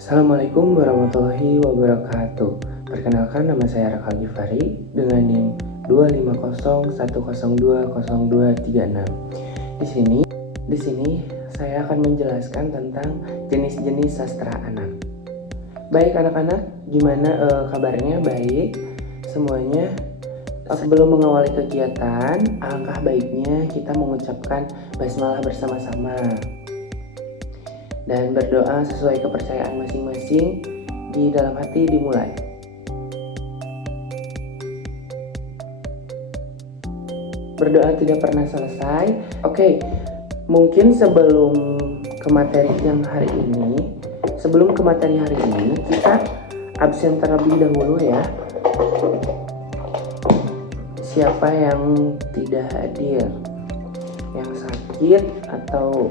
Assalamualaikum warahmatullahi wabarakatuh. Perkenalkan, nama saya Raka Gifari dengan NIM 25010020236. Di sini saya akan menjelaskan tentang jenis-jenis sastra anak. Baik anak-anak, gimana kabarnya? Baik semuanya. Sebelum mengawali kegiatan, alangkah baiknya kita mengucapkan basmalah bersama-sama dan berdoa sesuai kepercayaan masing-masing. Di dalam hati dimulai. Berdoa tidak pernah selesai. Oke, mungkin sebelum ke materi hari ini, kita absen terlebih dahulu ya. Siapa yang tidak hadir, yang sakit atau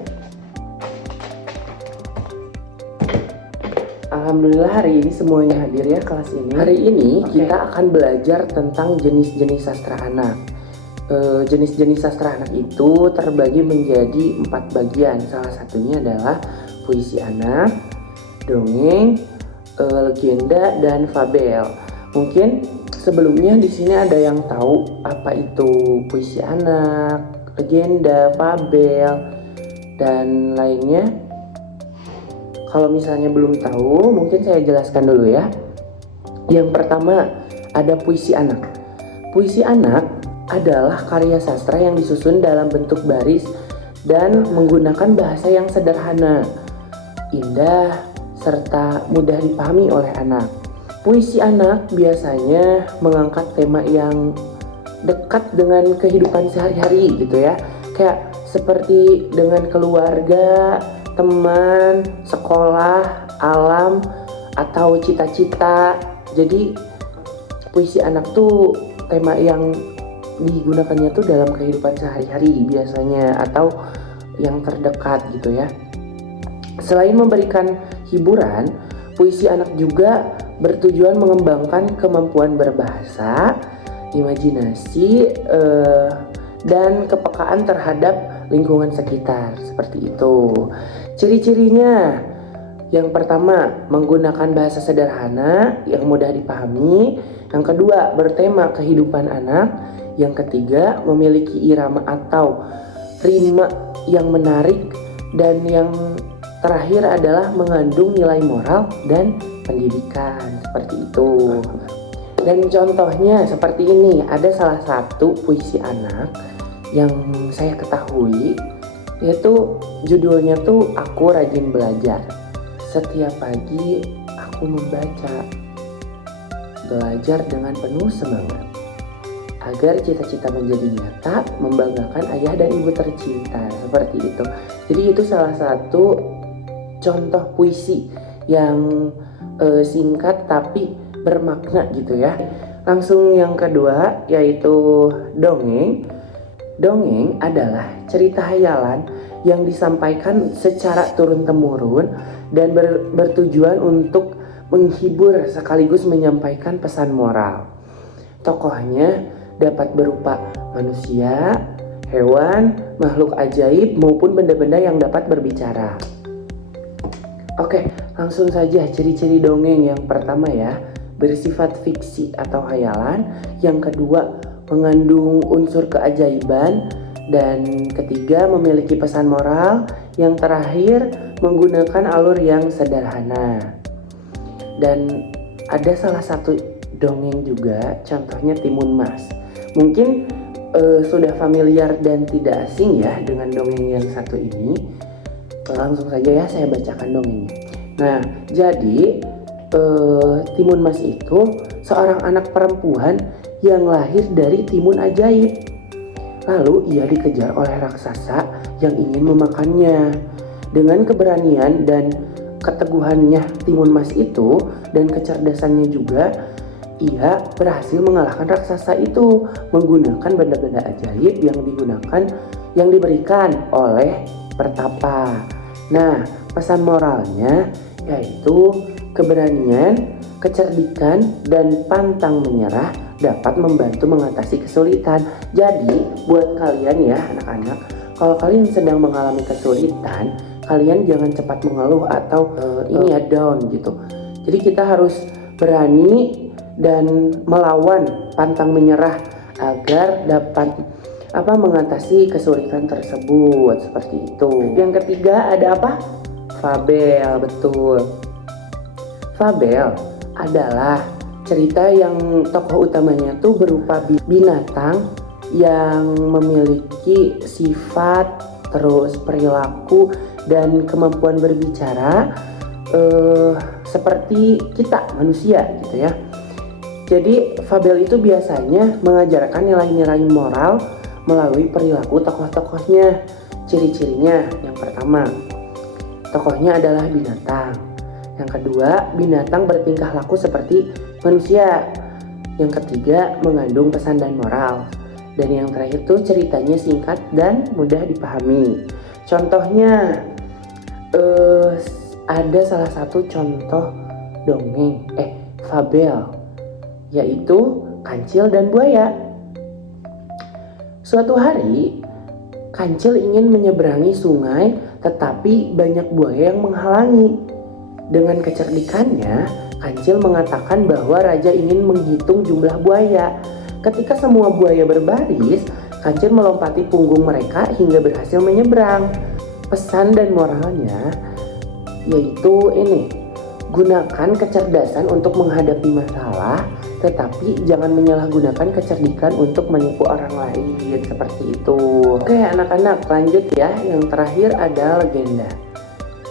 Alhamdulillah hari ini semuanya hadir ya kelas ini. Hari ini kita akan belajar tentang jenis-jenis sastra anak. Jenis-jenis sastra anak itu terbagi menjadi 4 bagian. Salah satunya adalah puisi anak, dongeng, legenda, dan fabel. Mungkin sebelumnya di sini ada yang tahu apa itu puisi anak, legenda, fabel, dan lainnya. Kalau misalnya belum tahu, mungkin saya jelaskan dulu ya. Yang pertama, ada puisi anak. Puisi anak adalah karya sastra yang disusun dalam bentuk baris dan menggunakan bahasa yang sederhana, indah, serta mudah dipahami oleh anak. Puisi anak biasanya mengangkat tema yang dekat dengan kehidupan sehari-hari gitu ya. Kayak seperti dengan keluarga, teman, sekolah, alam, atau cita-cita. Jadi puisi anak tuh tema yang digunakannya tuh dalam kehidupan sehari-hari biasanya, atau yang terdekat gitu ya. Selain memberikan hiburan, puisi anak juga bertujuan mengembangkan kemampuan berbahasa, imajinasi, dan kepekaan terhadap lingkungan sekitar, seperti itu. Ciri-cirinya, yang pertama, menggunakan bahasa sederhana yang mudah dipahami. Yang kedua, bertema kehidupan anak. Yang ketiga, memiliki irama atau rima yang menarik. Dan yang terakhir adalah mengandung nilai moral dan pendidikan, seperti itu. Dan contohnya seperti ini, ada salah satu puisi anak yang saya ketahui, yaitu judulnya tuh Aku Rajin Belajar. Setiap pagi aku membaca, belajar dengan penuh semangat agar cita-cita menjadi nyata, membanggakan ayah dan ibu tercinta, seperti itu. Jadi itu salah satu contoh puisi yang singkat tapi bermakna gitu ya. Langsung yang kedua, yaitu dongeng. Dongeng adalah cerita hayalan yang disampaikan secara turun-temurun dan bertujuan untuk menghibur sekaligus menyampaikan pesan moral. Tokohnya dapat berupa manusia, hewan, makhluk ajaib, maupun benda-benda yang dapat berbicara. Oke, langsung saja ciri-ciri dongeng. Yang pertama ya, bersifat fiksi atau hayalan. Yang kedua, mengandung unsur keajaiban. Dan ketiga, memiliki pesan moral. Yang terakhir, menggunakan alur yang sederhana. Dan ada salah satu dongeng juga, contohnya Timun Mas. Mungkin sudah familiar dan tidak asing ya dengan dongeng yang satu ini. Langsung saja ya saya bacakan dongengnya. Nah, jadi Timun Mas itu seorang anak perempuan yang lahir dari timun ajaib. Lalu ia dikejar oleh raksasa yang ingin memakannya. Dengan keberanian dan keteguhannya Timun Mas itu dan kecerdasannya juga, ia berhasil mengalahkan raksasa itu menggunakan benda-benda ajaib yang diberikan oleh Pertapa. Nah, pesan moralnya yaitu keberanian, kecerdikan, dan pantang menyerah dapat membantu mengatasi kesulitan. Jadi buat kalian ya anak-anak, kalau kalian sedang mengalami kesulitan, kalian jangan cepat mengeluh atau ini ya down gitu. Jadi kita harus berani dan melawan, pantang menyerah agar dapat mengatasi kesulitan tersebut, seperti itu. Yang ketiga ada apa? Fabel, betul. Fabel adalah cerita yang tokoh utamanya tuh berupa binatang yang memiliki sifat, terus perilaku dan kemampuan berbicara seperti kita manusia gitu ya. Jadi fabel itu biasanya mengajarkan nilai-nilai moral melalui perilaku tokoh-tokohnya. Ciri-cirinya, yang pertama, tokohnya adalah binatang. Yang kedua, binatang bertingkah laku seperti manusia. Yang ketiga, mengandung pesan dan moral. Dan yang terakhir tuh ceritanya singkat dan mudah dipahami. Contohnya, ada salah satu contoh dongeng, fabel, yaitu Kancil dan Buaya. Suatu hari, Kancil ingin menyeberangi sungai, tetapi banyak buaya yang menghalangi. Dengan kecerdikannya, Kancil mengatakan bahwa raja ingin menghitung jumlah buaya. Ketika semua buaya berbaris, Kancil melompati punggung mereka hingga berhasil menyeberang. Pesan dan moralnya yaitu ini: gunakan kecerdasan untuk menghadapi masalah, tetapi jangan menyalahgunakan kecerdikan untuk menipu orang lain, seperti itu. Oke anak-anak, lanjut ya. Yang terakhir ada legenda.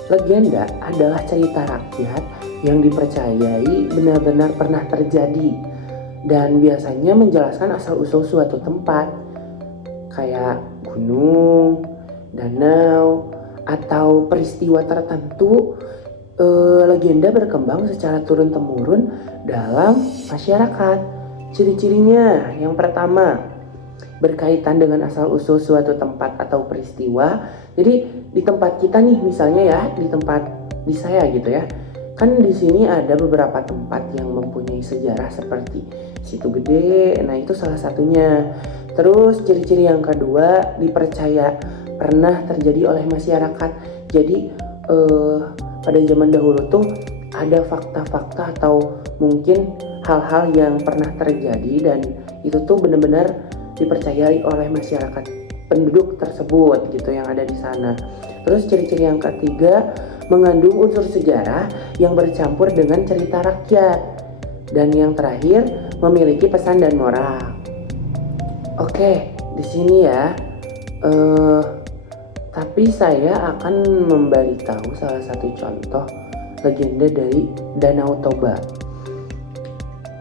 Legenda adalah cerita rakyat yang dipercayai benar-benar pernah terjadi dan biasanya menjelaskan asal-usul suatu tempat, kayak gunung, danau, atau peristiwa tertentu. Legenda berkembang secara turun-temurun dalam masyarakat. Ciri-cirinya, yang pertama, berkaitan dengan asal-usul suatu tempat atau peristiwa. Jadi di tempat kita nih, misalnya ya, di saya gitu ya, kan di sini ada beberapa tempat yang mempunyai sejarah seperti Situ Gede. Nah itu salah satunya. Terus ciri-ciri yang kedua, dipercaya pernah terjadi oleh masyarakat. Jadi pada zaman dahulu tuh ada fakta-fakta atau mungkin hal-hal yang pernah terjadi dan itu tuh benar-benar dipercayai oleh masyarakat penduduk tersebut gitu yang ada di sana. Terus ciri-ciri yang ketiga, mengandung unsur sejarah yang bercampur dengan cerita rakyat. Dan yang terakhir, memiliki pesan dan moral. Oke, di sini ya. Tapi saya akan memberitahu salah satu contoh legenda dari Danau Toba.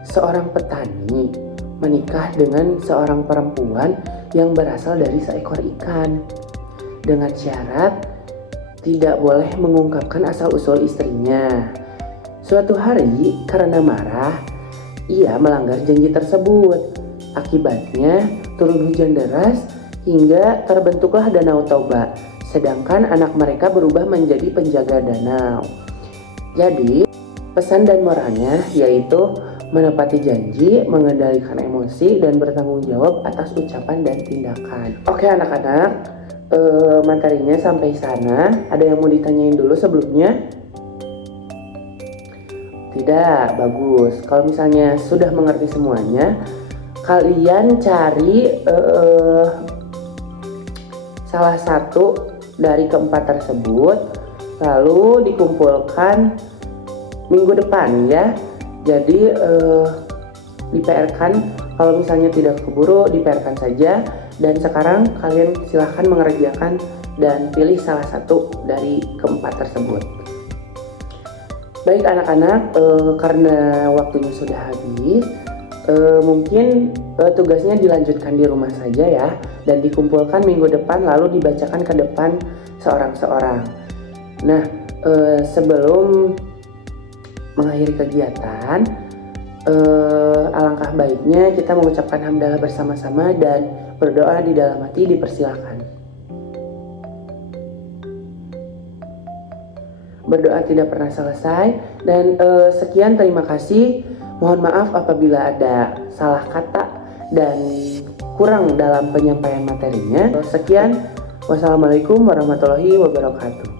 Seorang petani menikah dengan seorang perempuan yang berasal dari seekor ikan dengan syarat tidak boleh mengungkapkan asal-usul istrinya. Suatu hari karena marah, ia melanggar janji tersebut. Akibatnya turun hujan deras hingga terbentuklah Danau Toba, sedangkan anak mereka berubah menjadi penjaga danau. Jadi, pesan dan moralnya yaitu menepati janji, mengendalikan emosi, dan bertanggung jawab atas ucapan dan tindakan. Oke anak-anak, materinya sampai sana. Ada yang mau ditanyain dulu sebelumnya? Tidak, bagus. Kalau misalnya sudah mengerti semuanya, kalian cari salah satu dari keempat tersebut, lalu dikumpulkan minggu depan ya. Jadi di-PR-kan, kalau misalnya tidak keburu di-PR-kan saja. Dan sekarang kalian silahkan mengerjakan dan pilih salah satu dari keempat tersebut. Baik anak-anak, karena waktunya sudah habis, mungkin tugasnya dilanjutkan di rumah saja ya, dan dikumpulkan minggu depan lalu dibacakan ke depan seorang-seorang. Nah, sebelum mengakhiri kegiatan, alangkah baiknya kita mengucapkan hamdalah bersama-sama dan berdoa di dalam hati dipersilakan. Berdoa tidak pernah selesai. Dan sekian, terima kasih. Mohon maaf apabila ada salah kata dan kurang dalam penyampaian materinya. Sekian, wassalamualaikum warahmatullahi wabarakatuh.